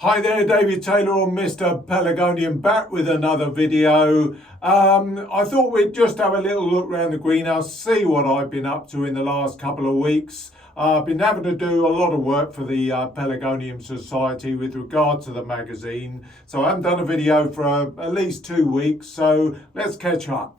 Hi there, David Taylor or Mr. Pelargonium back with another video. I thought we'd just have a little look around the greenhouse, see what I've been up to in the last couple of weeks. I've been having to do a lot of work for the Pelargonium Society with regard to the magazine. So I haven't done a video for at least 2 weeks, so let's catch up.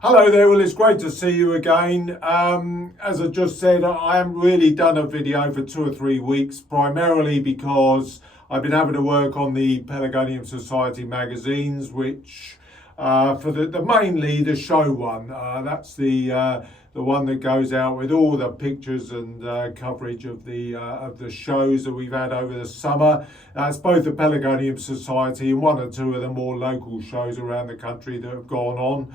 Hello there, well it's great to see you again. As I just said, I haven't really done a video for 2 or 3 weeks, primarily because I've been having to work on the Pelargonium Society magazines, which for mainly the show one. That's the one that goes out with all the pictures and coverage of the shows that we've had over the summer. It's both the Pelargonium Society and 1 or 2 of the more local shows around the country that have gone on.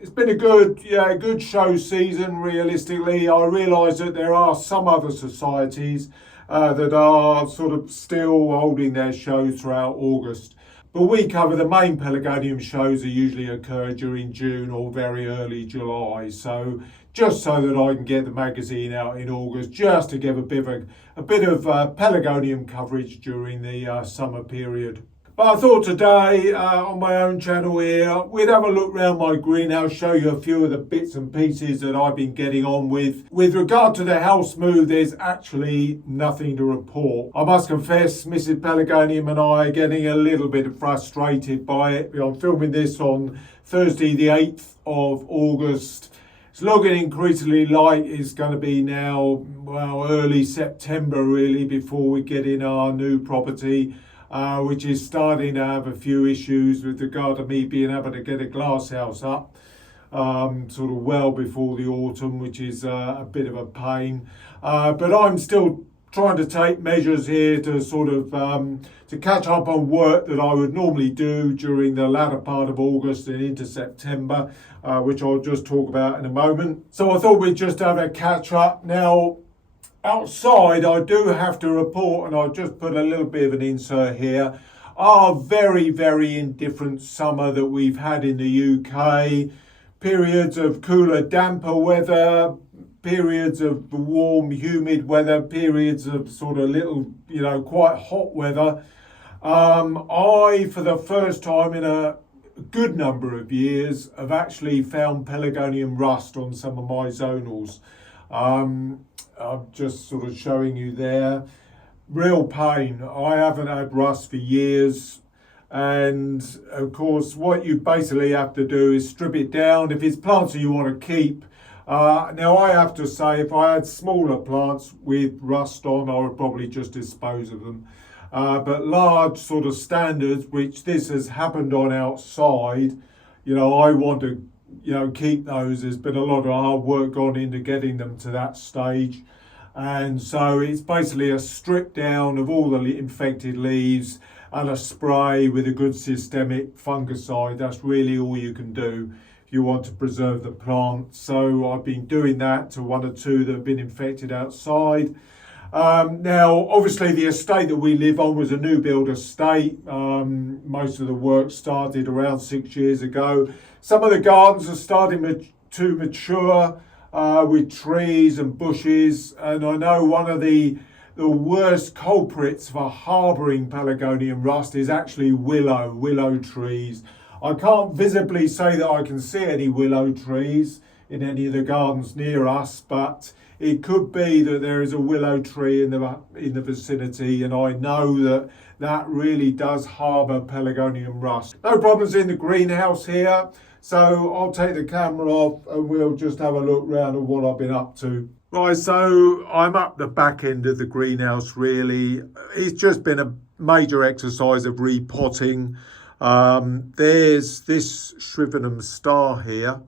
It's been a good show season. Realistically, I realise that there are some other societies that are sort of still holding their shows throughout August. But we cover the main Pelargonium shows that usually occur during June or very early July. So just so that I can get the magazine out in August, just to give a bit of Pelargonium coverage during the summer period. But I thought today on my own channel here, we'd have a look around my greenhouse, show you a few of the bits and pieces that I've been getting on with. With regard to the house move, there's actually nothing to report. I must confess, Mrs. Pelargonium and I are getting a little bit frustrated by it. I'm filming this on Thursday the 8th of August. It's looking increasingly like it's going to be now, well, early September really, before we get in our new property. Which is starting to have a few issues with regard to me being able to get a glass house up sort of well before the autumn, which is a bit of a pain. But I'm still trying to take measures here to sort of to catch up on work that I would normally do during the latter part of August and into September, which I'll just talk about in a moment. So I thought we'd just have a catch up. Now, outside, I do have to report, and I'll just put a little bit of an insert here, our very, very indifferent summer that we've had in the UK. Periods of cooler, damper weather, periods of warm, humid weather, periods of sort of little, quite hot weather. I, for the first time in a good number of years, have actually found Pelargonium Rust on some of my zonals. I'm just sort of showing you there. Real pain. I haven't had rust for years. And of course, what you basically have to do is strip it down. If it's plants that you want to keep. Now, I have to say, if I had smaller plants with rust on, I would probably just dispose of them. But large sort of standards, which this has happened on outside, I want to keep those. There's been a lot of hard work gone into getting them to that stage. And so it's basically a strip down of all the infected leaves and a spray with a good systemic fungicide. That's really all you can do if you want to preserve the plant. So I've been doing that to 1 or 2 that have been infected outside. Now, obviously, the estate that we live on was a new build estate. Most of the work started around 6 years ago. Some of the gardens are starting to mature with trees and bushes. And I know one of the worst culprits for harbouring Pelargonium Rust is actually willow trees. I can't visibly say that I can see any willow trees in any of the gardens near us, but it could be that there is a willow tree in the vicinity, and I know that really does harbour Pelargonium Rust. No problems in the greenhouse here, so I'll take the camera off and we'll just have a look round at what I've been up to. Right, so I'm up the back end of the greenhouse really. It's just been a major exercise of repotting. There's this Shrivenham star here.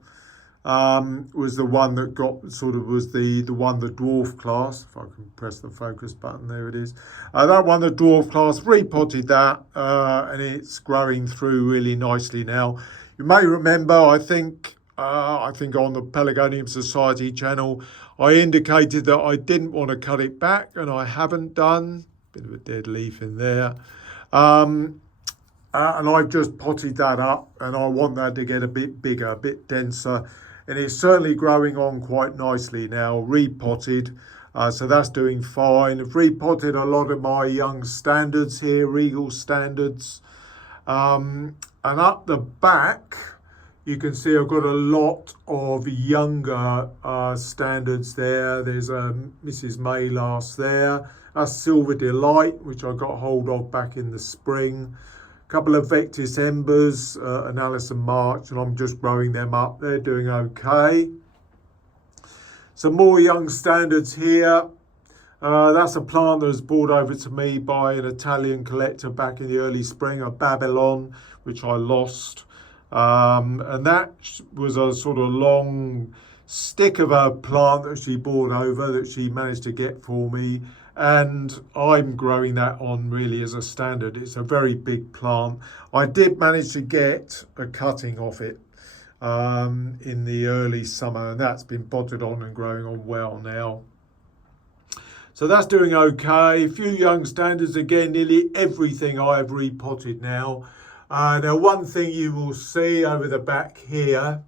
Was the one that was the dwarf class. If I can press the focus button, there it is. That one, the dwarf class, repotted that, and it's growing through really nicely now. You may remember, I think on the Pelargonium Society channel, I indicated that I didn't want to cut it back, and I haven't done. Bit of a dead leaf in there. And I've just potted that up, and I want that to get a bit bigger, a bit denser, and it's certainly growing on quite nicely now. Repotted, so that's doing fine. I've repotted a lot of my young standards here, Regal standards, and up the back you can see I've got a lot of younger standards there. There's a Mrs. May last there. That's Silver Delight, which I got hold of back in the spring. A couple of Vectis Embers, and Alison March, and I'm just growing them up. They're doing okay. Some more young standards here. That's a plant that was brought over to me by an Italian collector back in the early spring, a Babylon, which I lost. And that was a sort of long stick of a plant that she brought over that she managed to get for me. And I'm growing that on really as a standard. It's a very big plant. I did manage to get a cutting off it in the early summer, and that's been potted on and growing on well now. So that's doing okay. A few young standards again, nearly everything I have repotted now. Now one thing you will see over the back here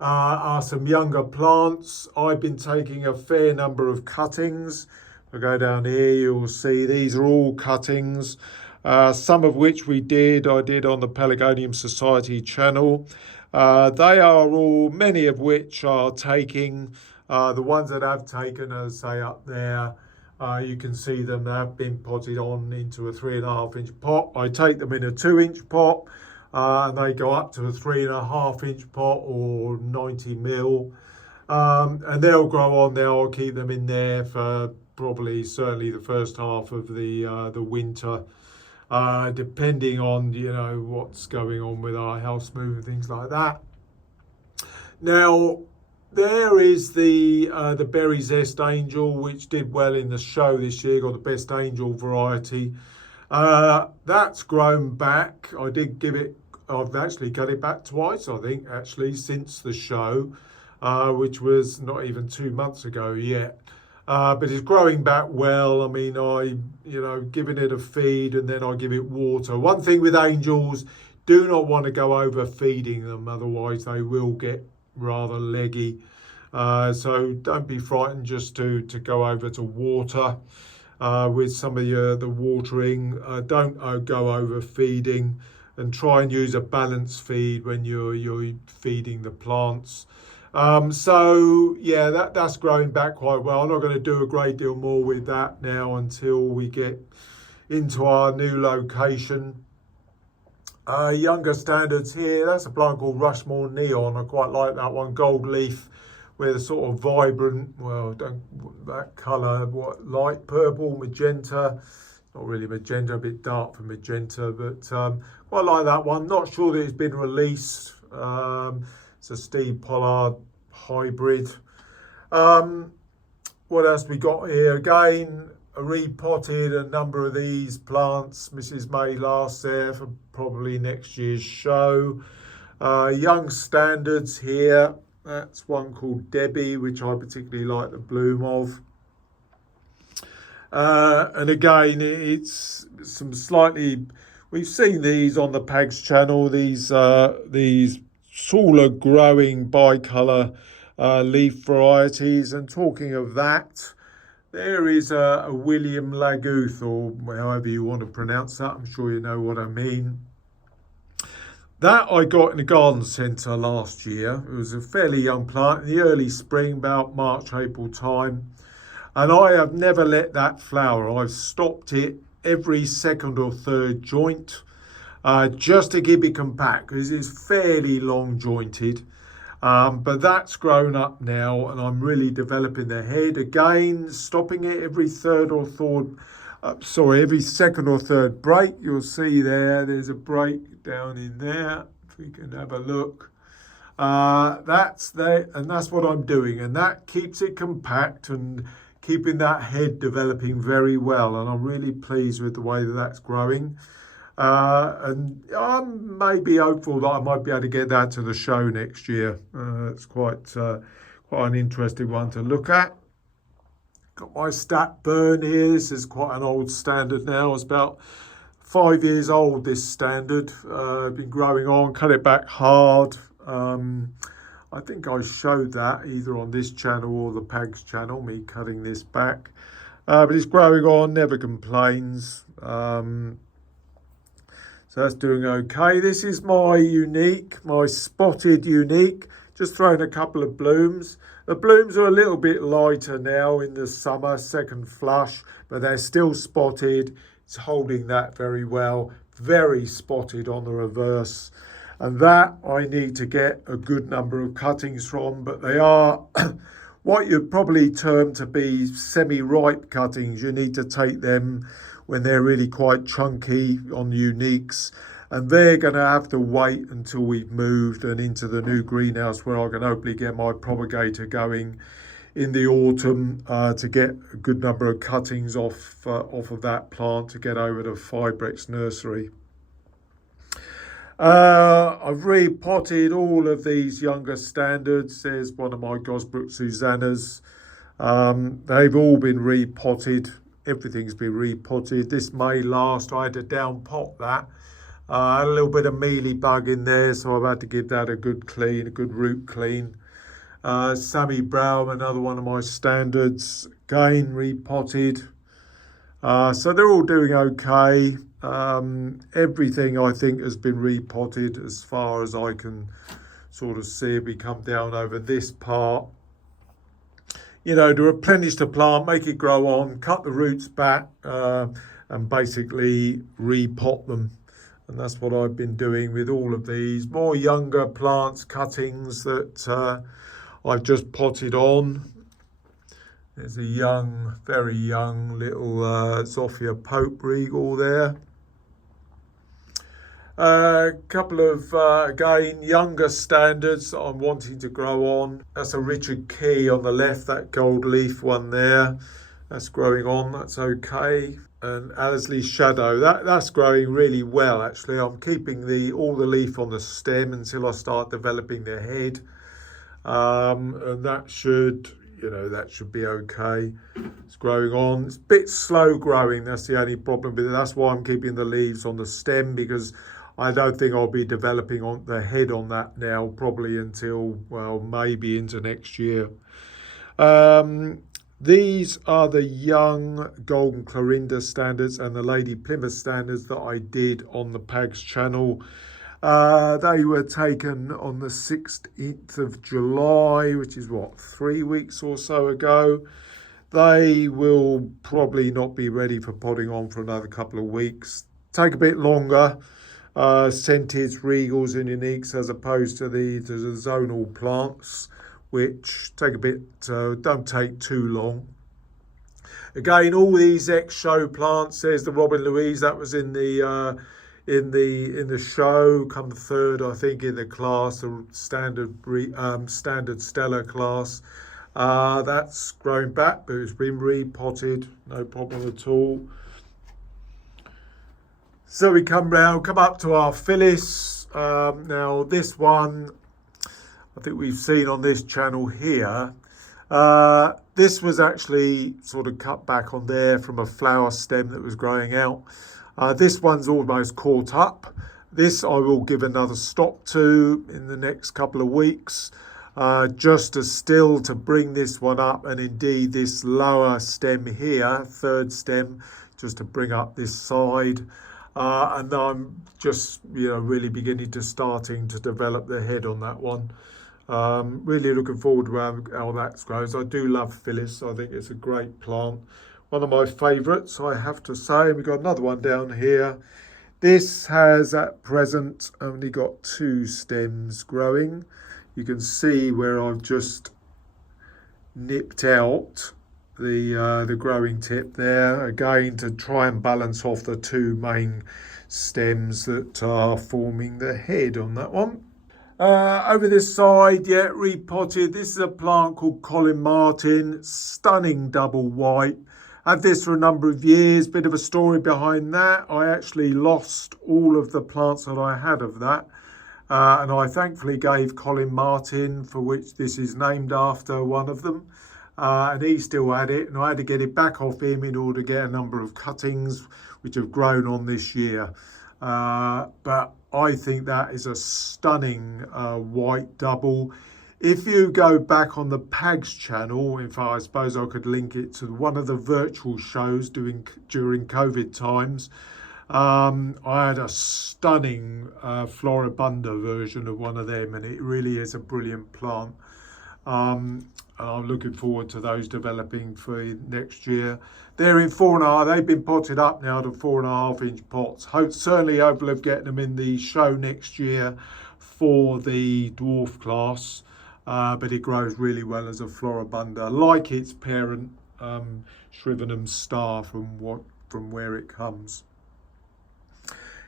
are some younger plants. I've been taking a fair number of cuttings. I'll go down here, you'll see these are all cuttings, some of which I did on the Pelargonium Society channel. They are all, many of which are taking, the ones that I've taken, as say up there, you can see them, they have been potted on into a 3.5 inch pot. I take them in a 2-inch pot, and they go up to a 3.5 inch pot or 90 mil. And they'll grow on there. I'll keep them in there for certainly the first half of the winter, depending on what's going on with our house move and things like that. Now there is the Berry Zest Angel, which did well in the show this year, got the best angel variety. That's grown back. I've actually cut it back twice, I think, actually, since the show, which was not even 2 months ago yet. But it's growing back well. I mean, giving it a feed, and then I give it water. One thing with angels, do not want to go over feeding them, otherwise they will get rather leggy. So don't be frightened just to go over to water with some of the watering. Don't go over feeding, and try and use a balanced feed when you're feeding the plants. So yeah, that's growing back quite well. I'm not going to do a great deal more with that now until we get into our new location. Younger standards here, that's a plant called Rushmore Neon. I quite like that one, gold leaf with a sort of vibrant, that colour, light purple, magenta, not really magenta, a bit dark for magenta, but quite like that one. Not sure that it's been released. It's a Steve Pollard hybrid. What else we got here? Again, repotted a number of these plants. Mrs. May last there for probably next year's show. Young standards here. That's one called Debbie, which I particularly like the bloom of. And again, it's some slightly, we've seen these on the Pags channel, these taller growing bicolour leaf varieties. And talking of that, there is a William Laguth, or however you want to pronounce that. I'm sure you know what I mean. That I got in a garden centre last year. It was a fairly young plant in the early spring, about March, April time. And I have never let that flower. I've stopped it every second or third joint, just to keep it compact, because it's fairly long jointed. But that's grown up now, and I'm really developing the head again, stopping it every every second or third break. You'll see there's a break down in there, if we can have a look. That's there, and that's what I'm doing, and that keeps it compact and keeping that head developing very well, and I'm really pleased with the way that that's growing. And I'm maybe hopeful that I might be able to get that to the show next year. It's quite an interesting one to look at. Got my Statburn here. This is quite an old standard now. It's about 5 years old, this standard. Been growing on, cut it back hard. I think I showed that either on this channel or the Pags channel, me cutting this back. But it's growing on, never complains. So that's doing okay. This is my unique, my spotted unique. Just thrown a couple of blooms. The blooms are a little bit lighter now in the summer, second flush, but they're still spotted. It's holding that very well. Very spotted on the reverse. And that I need to get a good number of cuttings from, but they are what you'd probably term to be semi-ripe cuttings. You need to take them when they're really quite chunky on uniques, and they're going to have to wait until we've moved and into the new greenhouse where I can hopefully get my propagator going in the autumn to get a good number of cuttings off of that plant to get over to Fibrex nursery. I've repotted all of these younger standards. There's one of my Gosbrook Susannas. They've all been repotted. Everything's been repotted. This May last, I had to down pot that. I had a little bit of mealy bug in there, so I've had to give that a good clean, a good root clean. Sammy Brown, another one of my standards, again repotted. So they're all doing okay. Everything I think has been repotted as far as I can sort of see it. We come down over this part, you know, to replenish the plant, make it grow on, cut the roots back, and basically repot them. And that's what I've been doing with all of these more younger plants, cuttings that I've just potted on. There's a young, very young little Zophia Pope Regal there. A couple of, again, younger standards that I'm wanting to grow on. That's a Richard Key on the left, that gold leaf one there. That's growing on, that's okay. And Allesley Shadow, that's growing really well, actually. I'm keeping all the leaf on the stem until I start developing the head. And that should, you know, that should be okay. It's growing on. It's a bit slow growing, that's the only problem with it. That's why I'm keeping the leaves on the stem, because I don't think I'll be developing on the head on that now, probably until, well, maybe into next year. These are the young Golden Clorinda standards and the Lady Plymouth standards that I did on the Pags channel. They were taken on the 16th of July, which is what, 3 weeks or so ago. They will probably not be ready for potting on for another couple of weeks. Take a bit longer. Scented Regals and Uniques as opposed to the Zonal plants, which take a bit, don't take too long. Again, all these ex-show plants. There's the Robin Louise that was in the show, come third, I think, in the class, the standard Stella class. That's growing back, but it's been repotted, no problem at all. So we come up to our Phyllis. Now this one, I think we've seen on this channel here. This was actually sort of cut back on there from a flower stem that was growing out. This one's almost caught up. This I will give another stop to in the next couple of weeks, just to bring this one up, and indeed this lower stem here, third stem, just to bring up this side. And I'm just, you know, really beginning to starting to develop the head on that one. Really looking forward to how that grows. I do love Phyllis. I think it's a great plant. One of my favourites, I have to say. We've got another one down here. This has at present only got 2 stems growing. You can see where I've just nipped out the growing tip there, again to try and balance off the 2 main stems that are forming the head on that one. Over this side, yeah, repotted. This is a plant called Colin Martin, stunning double white. Had this for a number of years. Bit of a story behind that. I actually lost all of the plants that I had of that, and I thankfully gave Colin Martin, for which this is named after one of them. and he still had it, and I had to get it back off him in order to get a number of cuttings which have grown on this year. But I think that is a stunning white double. If you go back on the Pags channel, in fact, I suppose I could link it to one of the virtual shows during COVID times. I had a stunning Floribunda version of one of them, and it really is a brilliant plant. And I'm looking forward to those developing for next year. They're in 4.5. They've been potted up now to 4.5-inch pots. Certainly hopeful of getting them in the show next year for the dwarf class. But it grows really well as a Floribunda, like its parent, Shrivenham Star, from where it comes.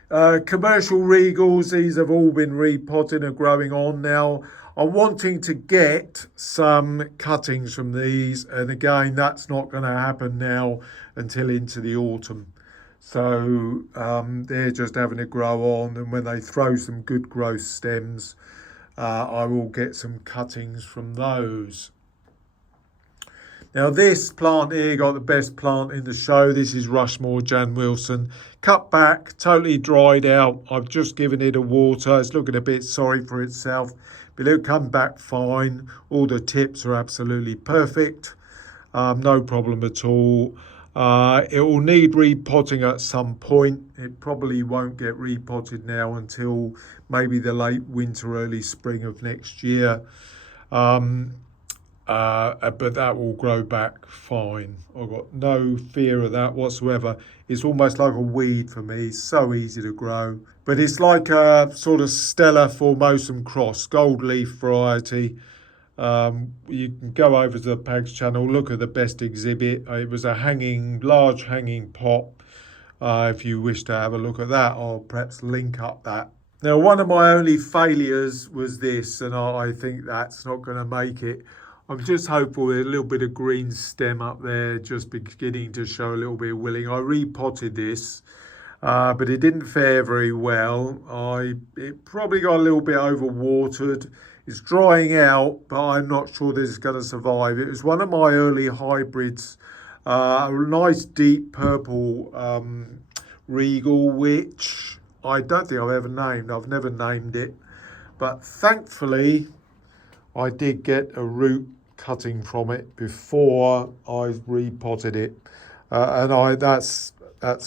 Commercial Regals, these have all been repotted and growing on now. I'm wanting to get some cuttings from these, and again, that's not going to happen now until into the autumn. So they're just having to grow on, and when they throw some good growth stems, I will get some cuttings from those. Now this plant here got the best plant in the show. This is Rushmore Jan Wilson. Cut back, totally dried out. I've just given it a water. It's looking a bit sorry for itself, but it'll come back fine. All the tips are absolutely perfect. No problem at all. It will need repotting at some point. It probably won't get repotted now until maybe the late winter, early spring of next year. But that will grow back fine. I've got no fear of that whatsoever. It's almost like a weed for me. It's so easy to grow. But it's like a sort of Stella Formosum cross, gold leaf variety. You can go over to the Pags channel, look at the best exhibit. It was a large hanging pot. If you wish to have a look at that, I'll perhaps link up that. Now, one of my only failures was this, and I think that's not going to make it. I'm just hopeful with a little bit of green stem up there, just beginning to show a little bit of willing. I repotted this, but it didn't fare very well. It probably got a little bit overwatered. It's drying out, but I'm not sure this is going to survive. It was one of my early hybrids, a nice deep purple Regal, which I don't think I've ever named. I've never named it, but thankfully I did get a root cutting from it before I repotted it, and that's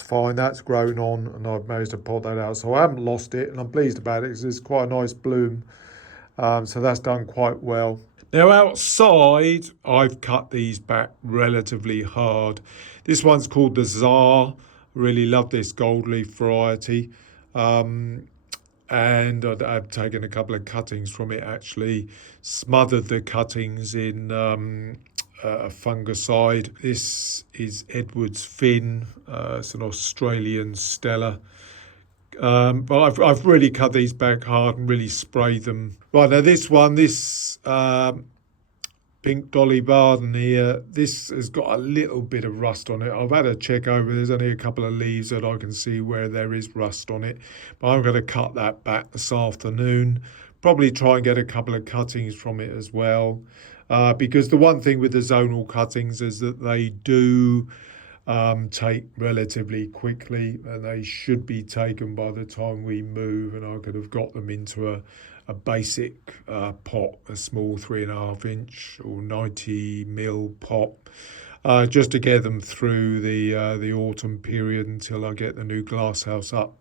fine. That's grown on, and I've managed to pot that out, so I haven't lost it, and I'm pleased about it because it's quite a nice bloom. So that's done quite well. Now outside, I've cut these back relatively hard. This one's called the Zoal. Really love this gold leaf variety. And I've taken a couple of cuttings from it, actually smothered the cuttings in a fungicide. This is Edward's Finn. It's an Australian Stella. But I've really cut these back hard and really sprayed them. Right, now this Pink Dolly Barden here, this has got a little bit of rust on it. I've had a check over. There's only a couple of leaves that I can see where there is rust on it. But I'm going to cut that back this afternoon. Probably try and get a couple of cuttings from it as well. Because the one thing with the zonal cuttings is that they do take relatively quickly, and they should be taken by the time we move, and I could have got them into a basic pot, a small 3.5-inch or 90 ml pot, just to get them through the autumn period until I get the new glasshouse up.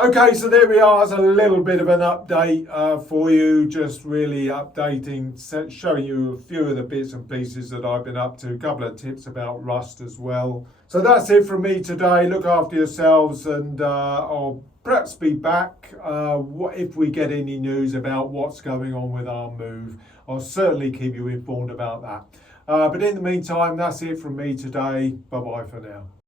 Okay, so there we are. It's a little bit of an update for you, just really updating, showing you a few of the bits and pieces that I've been up to, a couple of tips about rust as well. So that's it from me today. Look after yourselves, and I'll perhaps be back if we get any news about what's going on with our move. I'll certainly keep you informed about that. But in the meantime, that's it from me today. Bye-bye for now.